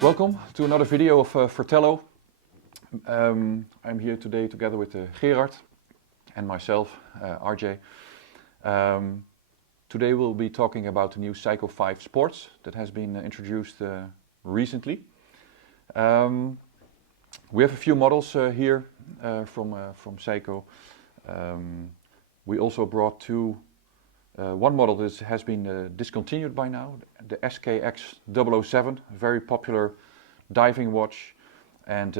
Welcome to another video of Fratello. I'm here today together with Gerard and myself, RJ. Today we'll be talking about the new Seiko 5 Sports that has been introduced recently. We have a few models here from Seiko. We also brought one model that has been discontinued by now, the SKX 007, a very popular diving watch. And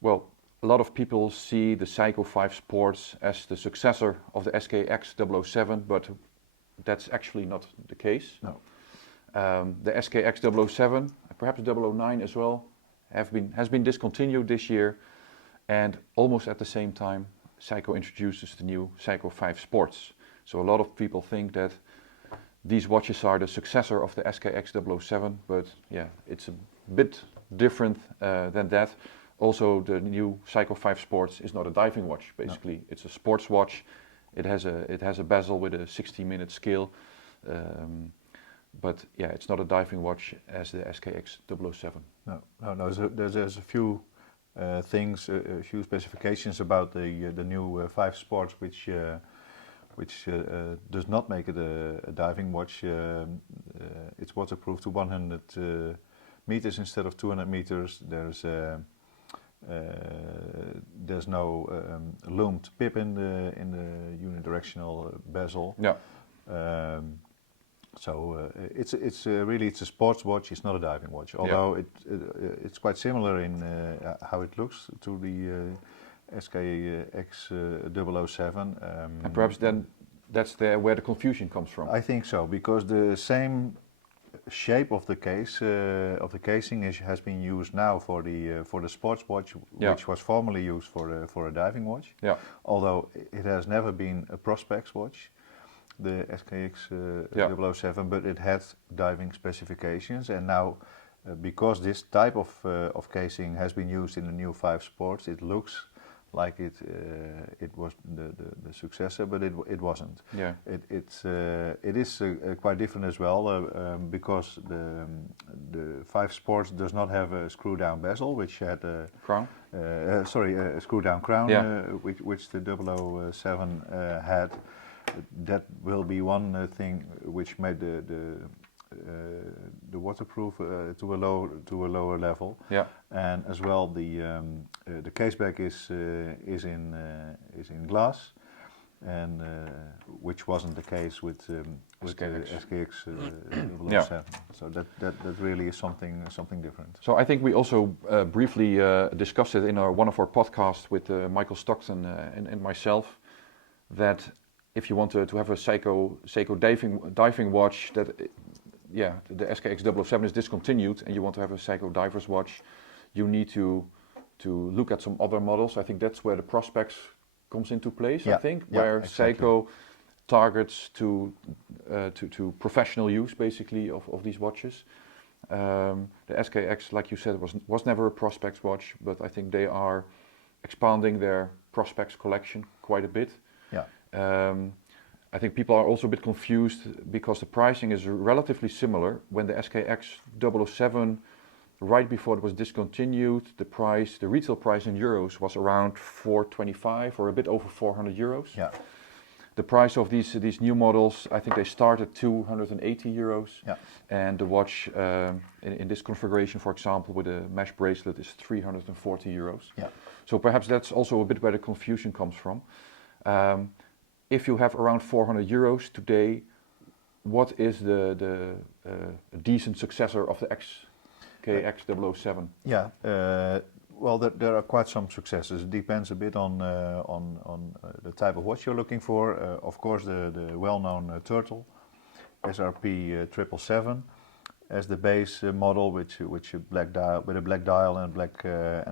well, a lot of people see the Seiko 5 Sports as the successor of the SKX 007, but that's actually not the case. No. The SKX 007, perhaps 009 as well, has been discontinued this year, and almost at the same time Seiko introduces the new Seiko 5 Sports. So a lot of people think that these watches are the successor of the SKX 007, but yeah, it's a bit different than that. Also, the new Seiko 5 Sports is not a diving watch, basically. No. It's a sports watch. It has a bezel with a 60-minute scale, but yeah, it's not a diving watch as the SKX 007. No. There's a few things, a few specifications about the new 5 Sports, which does not make it a diving watch. It's waterproof to 100 meters instead of 200 meters. There's no loomed pip in the unidirectional bezel. Yeah. So it's really a sports watch. It's not a diving watch. Although it's quite similar in how it looks to the SKX 007. And perhaps then that's where the confusion comes from. I think so, because the same shape of the case of the casing has been used now for the sports watch, which was formerly used for a diving watch. Yeah. Although it has never been a Prospex watch, the SKX 007, but it had diving specifications, and now because this type of casing has been used in the new 5 Sports, it looks like it was the successor, but it wasn't. Yeah. It is quite different as well, because the 5 Sports does not have a screw down bezel, which had a crown. A screw down crown, which the 007 had. That will be one thing which made the waterproof to a lower level. Yeah. And as well, the case back is in glass, and which wasn't the case with SKX 007. So that really is something different. So I think we also briefly discussed it in one of our podcasts with Michael Stockton and myself, that if you want to have a Seiko diving watch, that the SKX 007 is discontinued, and you want to have a Seiko diver's watch, you need to look at some other models. I think that's where the Prospex comes into place. I think where exactly. Seiko targets to professional use, basically, of these watches. The SKX, like you said, was never a Prospex watch, but I think they are expanding their Prospex collection quite a bit. Yeah. I think people are also a bit confused because the pricing is relatively similar. When the SKX 007, right before it was discontinued, the retail price in euros was around 425 or a bit over 400 euros. Yeah. The price of these new models, I think they start at 280 euros. Yeah. And the watch in this configuration, for example, with a mesh bracelet, is 340 euros. Yeah. So perhaps that's also a bit where the confusion comes from. If you have around 400 euros today, what is the decent successor of the SKX 007? Yeah, well, there are quite some successors. It depends a bit on the type of watch you're looking for. Of course, the well-known Turtle SRP 777 as the base model, which a black dial with a black dial and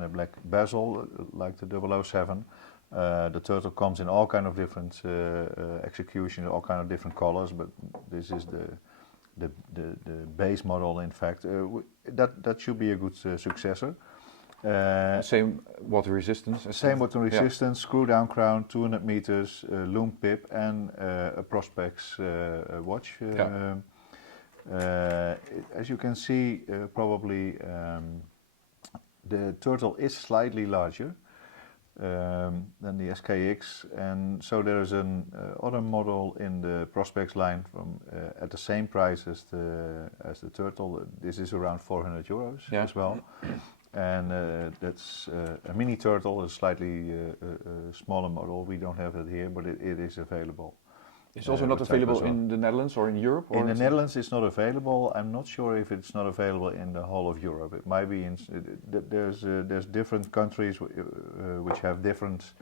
a black bezel, like the 007. The Turtle comes in all kind of different executions, all kind of different colors, but this is the base model. In fact, that should be a good successor. Same water resistance. Same water resistance, screw down crown, 200 meters, loom pip, and a Prospex watch. As you can see, probably the turtle is slightly larger than the SKX, and so there is an other model in the Prospex line from at the same price as the turtle. This is around 400 euros as well, and that's a mini turtle, a slightly smaller model. We don't have it here, but it is available. It's also not available in the Netherlands or in Europe? Or in the Netherlands it's not available. I'm not sure if it's not available in the whole of Europe. It might be in, there's different countries which have different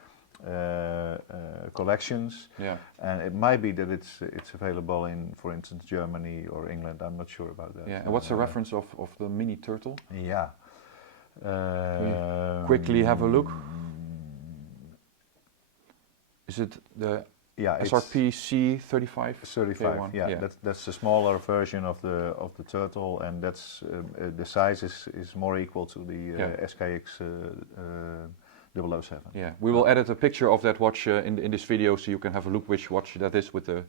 collections. Yeah. And it might be that it's available in, for instance, Germany or England. I'm not sure about that. Yeah. And what's the reference of the mini turtle? Yeah. Quickly have a look. Is it the SRP C35? 35. Yeah. That's the smaller version of the turtle, and that's the size is more equal to the SKX 007. Yeah, we will edit a picture of that watch in this video, so you can have a look which watch that is with a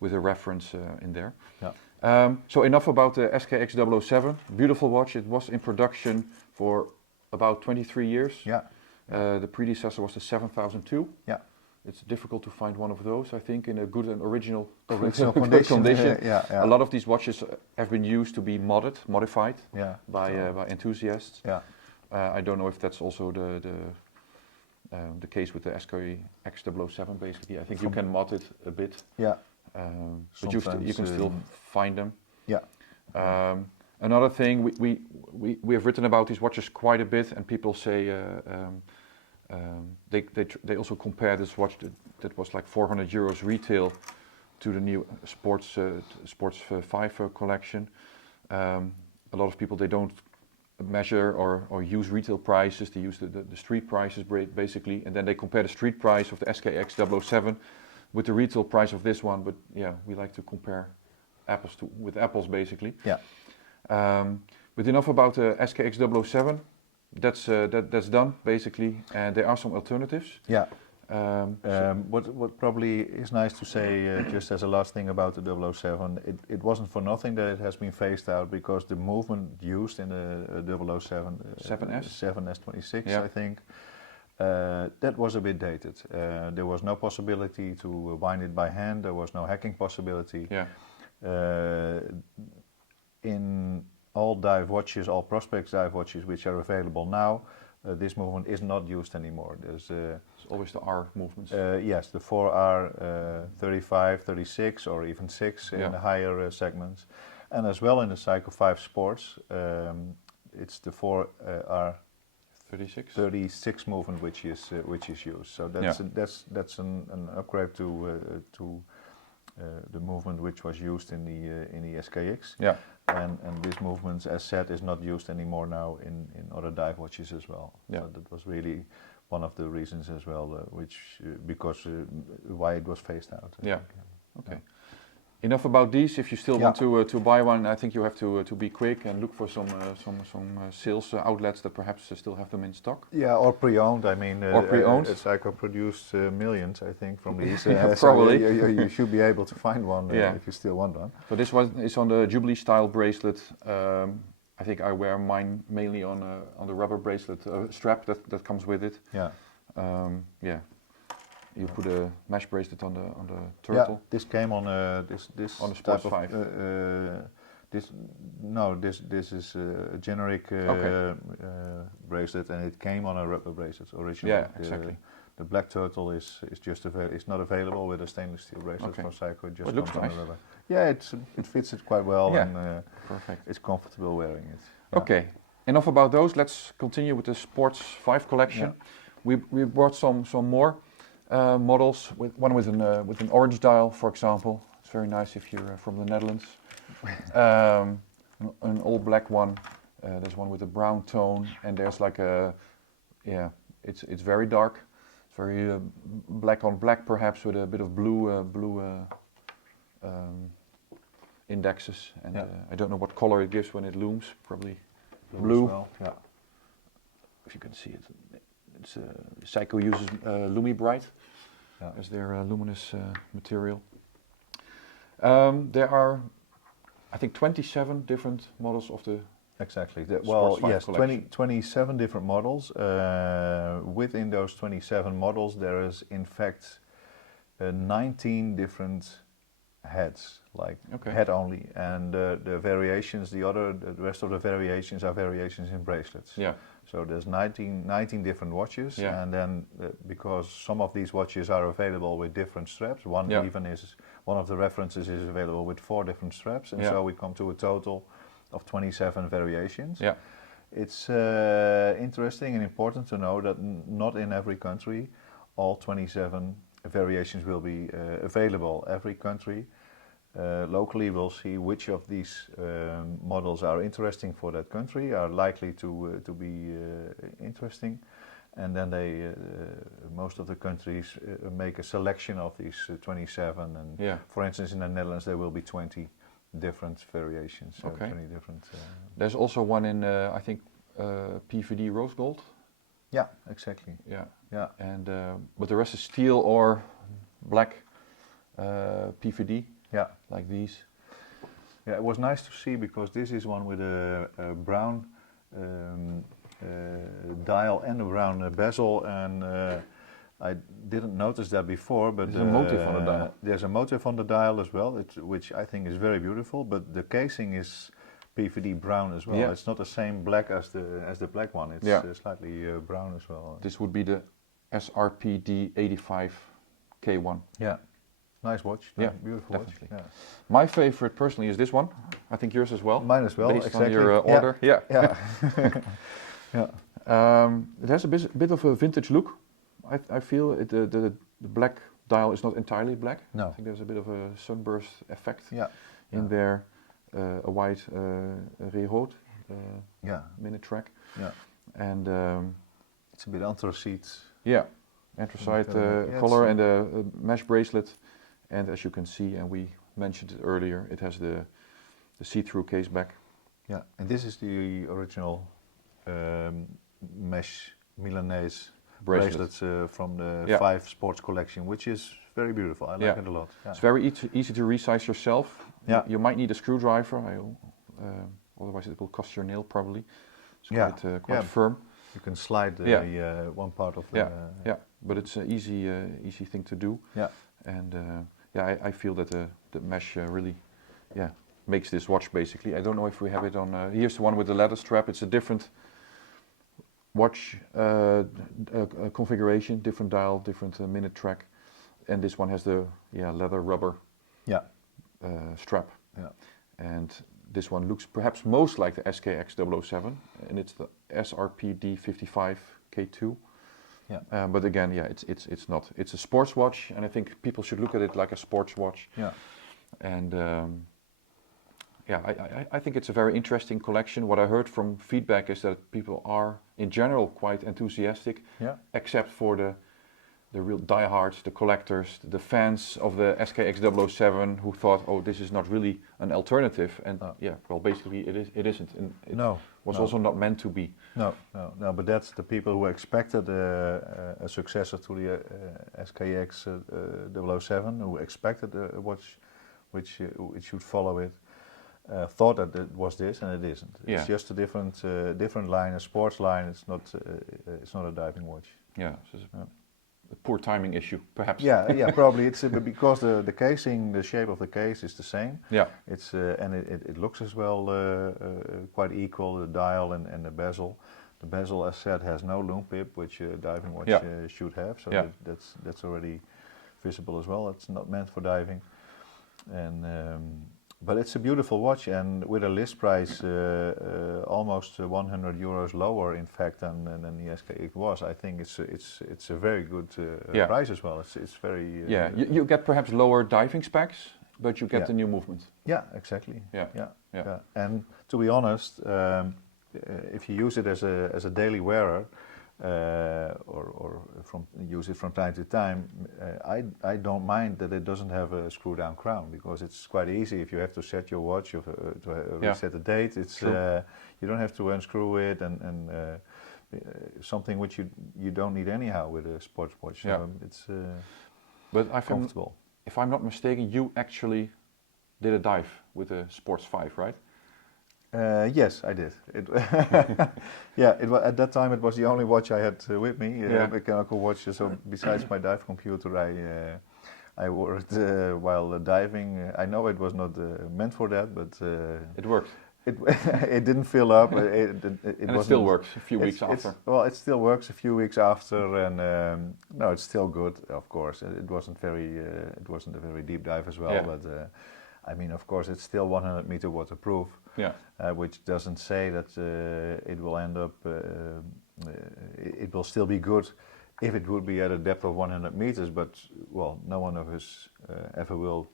reference in there. Yeah. So enough about the SKX 007. Beautiful watch. It was in production for about 23 years. Yeah. The predecessor was the 7002. Yeah. It's difficult to find one of those, I think, in a good and original condition. A lot of these watches have been used to be modified by enthusiasts. Yeah. I don't know if that's also the case with the SKX 007. Basically, I think you can mod it a bit. Yeah. But you can still find them. Yeah. Another thing, we have written about these watches quite a bit, and people say they also compare this watch that was like 400 euros retail to the new Sports 5 collection. A lot of people, they don't measure or use retail prices, they use the street prices basically, and then they compare the street price of the SKX 007 with the retail price of this one. But yeah, we like to compare apples with apples basically. Yeah. But enough about the SKX 007. That's done basically, and there are some alternatives. Yeah. What probably is nice to say, just as a last thing about the 007, it wasn't for nothing that it has been phased out, because the movement used in the 007 7S26, I think, that was a bit dated. There was no possibility to wind it by hand. There was no hacking possibility. Yeah. In all dive watches, all Prospex dive watches which are available now, this movement is not used anymore. There's it's always the R movements. Yes, the 4R, 35, 36, or even 6 in the higher segments, and as well in the Seiko 5 Sports, it's the 4R 36 movement which is used. So that's an upgrade to the movement which was used in the SKX. Yeah. And this movement, as said, is not used anymore now in other dive watches as well. Yeah. So that was really one of the reasons as well, because why it was phased out. Yeah. Okay. Enough about these. If you still want to buy one, I think you have to be quick and look for some sales outlets that perhaps still have them in stock. Yeah, or pre-owned. I mean, or pre-owned. Seiko produced millions, I think, from these. Probably. So you should be able to find one if you still want one. So this one is on the Jubilee style bracelet. I think I wear mine mainly on the rubber bracelet strap that comes with it. Yeah. Yeah. You put a mesh bracelet on the turtle. Yeah, this came on this on the Sports 5. This is a generic bracelet, and it came on a rubber bracelet originally. Yeah, exactly. The black turtle is not available with a stainless steel bracelet from Seiko. It just looks comes nice. on a rubber. Yeah, it fits it quite well, and perfect. It's comfortable wearing it. Yeah. Okay, enough about those. Let's continue with the Sports 5 collection. Yeah. We brought some more. Models, one with an orange dial, for example. It's very nice if you're from the Netherlands. An all black one. There's one with a brown tone, and there's like it's very dark. It's very black on black, perhaps with a bit of blue indexes. And I don't know what color it gives when it looms. Probably blue. Well, yeah. if you can see it. It's Seiko uses Lumi Bright as their luminous material. There are, I think, 27 different models of the Exactly. Sports 5 yes, collection. 27 different models. Within those 27 models, there is in fact 19 different heads, like head only, and the variations, the rest of the variations are variations in bracelets. Yeah. So there's 19 different watches, and then because some of these watches are available with different straps, one of the references is available with 4 different straps, and so we come to a total of 27 variations. Yeah. It's interesting and important to know that not in every country all 27 variations will be available. Every country locally will see which of these models are interesting for that country, are likely to be interesting, and then they most of the countries make a selection of these 27. And for instance, in the Netherlands there will be 20 different variations. 20 different. There's also one in I think PVD rose gold. Yeah, exactly. Yeah. And but the rest is steel or black PVD. Yeah, like these. Yeah, it was nice to see because this is one with a brown dial and a brown bezel, and I didn't notice that before. But there's a motif on the dial. There's a motif on the dial as well, which I think is very beautiful. But the casing is PVD brown as well. Yeah. It's not the same black as the black one. It's slightly brown as well. This would be the SRPD 85 K1. Yeah. Nice watch. Yeah, beautiful definitely. watch. Yeah. My favorite personally is this one. I think yours as well. Mine as well. Based exactly. on your order. Yeah. It has a bit of a vintage look. I feel the black dial is not entirely black. No. I think there's a bit of a sunburst effect in there. A white Rehoot minute track. Yeah. And it's a bit anthracite. Yeah, anthracite color and a mesh bracelet. And as you can see, and we mentioned it earlier, it has the see-through case back. Yeah, and this is the original mesh Milanese bracelets from the 5 sports collection, which is very beautiful. I like it a lot. Yeah. It's very easy to resize yourself. Yeah. You might need a screwdriver, otherwise it will cost your nail probably. It's quite firm. You can slide one part of the... but it's an easy thing to do. Yeah. And I feel that the mesh really makes this watch basically. I don't know if we have it on... here's the one with the leather strap. It's a different watch configuration, different dial, different minute track. And this one has the leather rubber strap. Yeah. And this one looks perhaps most like the SKX 007, and it's the SRPD 55 K2. Yeah. But again, it's not. It's a sports watch, and I think people should look at it like a sports watch. Yeah. And I think it's a very interesting collection. What I heard from feedback is that people are, in general, quite enthusiastic, except for the real diehards, the collectors, the fans of the SKX 007 who thought, oh, this is not really an alternative. And basically it isn't. And it was also not meant to be. No, but that's the people who expected a successor to the SKX 007, who expected a watch which should follow it. Thought that it was this, and it isn't. It's just a different line, a sports line. It's not a diving watch. Yeah. A poor timing issue, perhaps. Yeah, probably. It's because the casing, the shape of the case is the same. Yeah. It's and it looks as well quite equal. The dial and the bezel. The bezel, as said, has no loom pip, which a diving watch should have. So that's already visible as well. It's not meant for diving, and. But it's a beautiful watch, and with a list price almost 100 euros lower, in fact, than the SKX was. I think it's a very good price as well. It's very you get perhaps lower diving specs, but you get the new movement. Yeah, exactly. Yeah. And to be honest, if you use it as a daily wearer. Or use it from time to time, I don't mind that it doesn't have a screw down crown, because it's quite easy. If you have to set your watch to reset the date, it's you don't have to unscrew it, and something which you don't need anyhow with a sports watch. Yeah. So it's But comfortable. if I'm not mistaken, you actually did a dive with a Sports 5, right? Yes, I did. Yeah, it was, at that time it was the only watch I had with me, mechanical watch. So besides my dive computer, I wore it while diving. I know it was not meant for that, but It worked. It didn't fill up. It still works a few weeks after. Well, it still works a few weeks after, and no, it's still good. Of course, it wasn't a very deep dive as well, but I mean, of course, it's still 100-meter waterproof. Yeah. Which doesn't say that it will end up. It will still be good if it would be at a depth of 100 meters, but well, no one of us ever will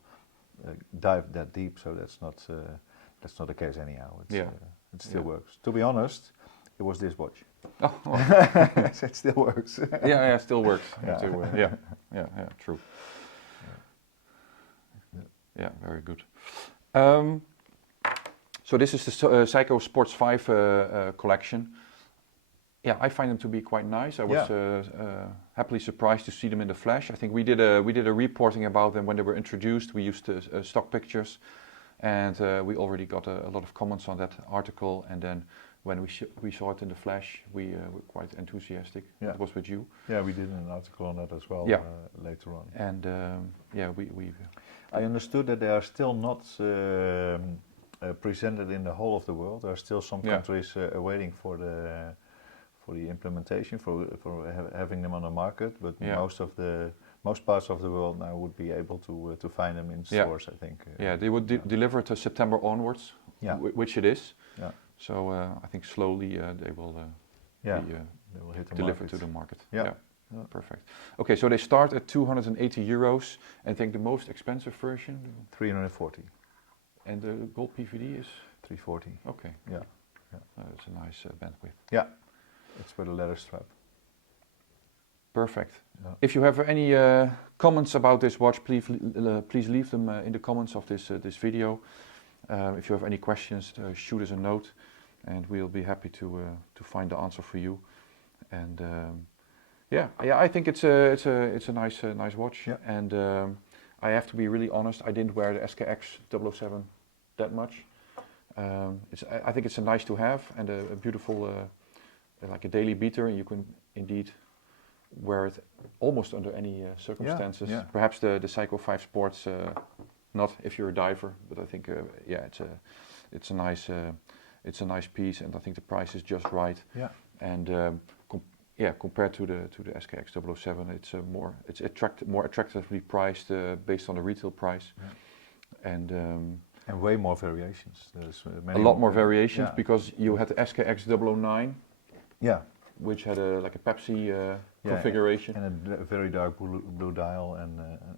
dive that deep, so that's not the case anyhow. It still works. To be honest, it was this watch. Oh, well. It still works. Yeah, still works. Yeah. Yeah, true. Yeah, very good. So this is the Seiko Sports 5 collection. Yeah, I find them to be quite nice. I was happily surprised to see them in the flesh. I think we did a reporting about them when they were introduced. We used stock pictures, and we already got a lot of comments on that article. And then when we saw it in the flesh, we were quite enthusiastic. Yeah. It was with you. Yeah, we did an article on that as well later on. And we I understood that they are still not presented in the whole of the world. There are still some countries waiting for the implementation, for having them on the market. But most parts of the world now would be able to find them in stores. I think. They would deliver to September onwards, which it is. Yeah. So I think slowly they will they will hit the delivered market. to the market. Yeah. Perfect. Okay, so they start at €280, and I think the most expensive version, 340. And the gold PVD is 340. Okay. Yeah. It's a nice bandwidth. Yeah, it's with a leather strap. Perfect. Yeah. If you have any comments about this watch, please leave them in the comments of this video. If you have any questions, shoot us a note, and we'll be happy to find the answer for you. And I think it's a nice watch. Yeah. And I have to be really honest. I didn't wear the SKX 007 that much. I think it's a nice to have and a beautiful, like a daily beater, and you can indeed wear it almost under any circumstances. Yeah. Perhaps the Seiko 5 Sports, not if you're a diver, but I think it's a nice piece, and I think the price is just right. Yeah. And compared to the SKX 007, it's more attractively priced based on the retail price, and way more variations. There's a lot more variations because you had the SKX 009, which had a Pepsi configuration, and a very dark blue dial,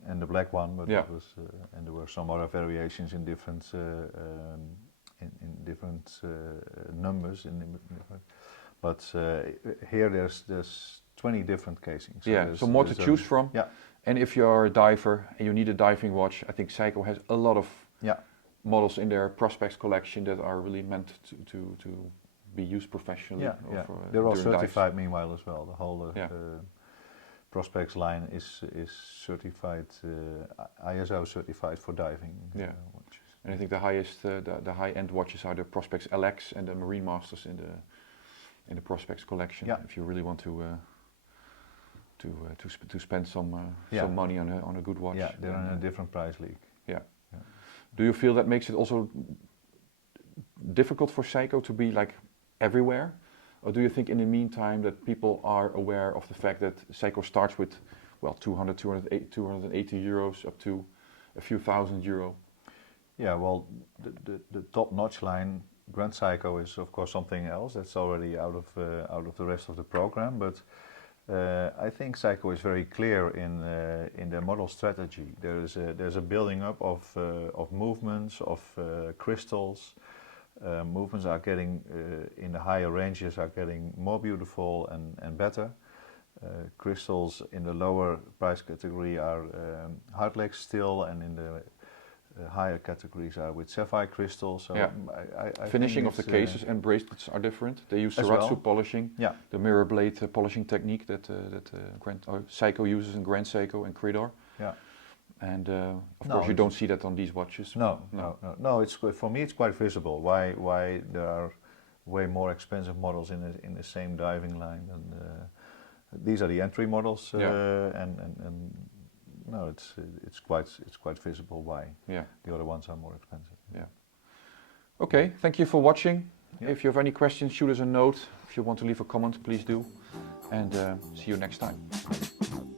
and the black one. But it was, and there were some other variations in different numbers. But here there's 20 different casings. So more to choose from. Yeah. And if you're a diver and you need a diving watch, I think Seiko has a lot of models in their Prospects collection that are really meant to be used professionally. They're all certified meanwhile as well. The whole Prospects line is certified, ISO certified for diving watches. And I think the highest, the high-end watches are the Prospects LX and the Marine Masters in the Prospects collection. If you really want to spend some money on a good watch. Yeah, they're in a different price league. Yeah. Do you feel that makes it also difficult for Seiko to be like everywhere? Or do you think in the meantime that people are aware of the fact that Seiko starts with 200, 280 euros up to a few €1,000? Yeah, well, the top-notch line, Grand Seiko, is of course something else. That's already out of the rest of the program. But I think Seiko is very clear in their model strategy. There's a building up of movements, of crystals. Movements are getting in the higher ranges are getting more beautiful and better. Crystals in the lower price category are hard legs still, and in the higher categories are with sapphire crystal. So Yeah. I Finishing think of the it's, cases and bracelets are different. They use as Shiratsu well. polishing, Yeah. the mirror blade polishing technique that Seiko uses in Grand Seiko and Credor. Yeah. And of No, course, you it's- don't see that on these watches. No. It's for me. It's quite visible. Why there are way more expensive models in the same diving line, and these are the entry models. And no, it's quite visible why the other ones are more expensive. Yeah. Okay. Thank you for watching. Yeah. If you have any questions, shoot us a note. If you want to leave a comment, please do. And see you next time.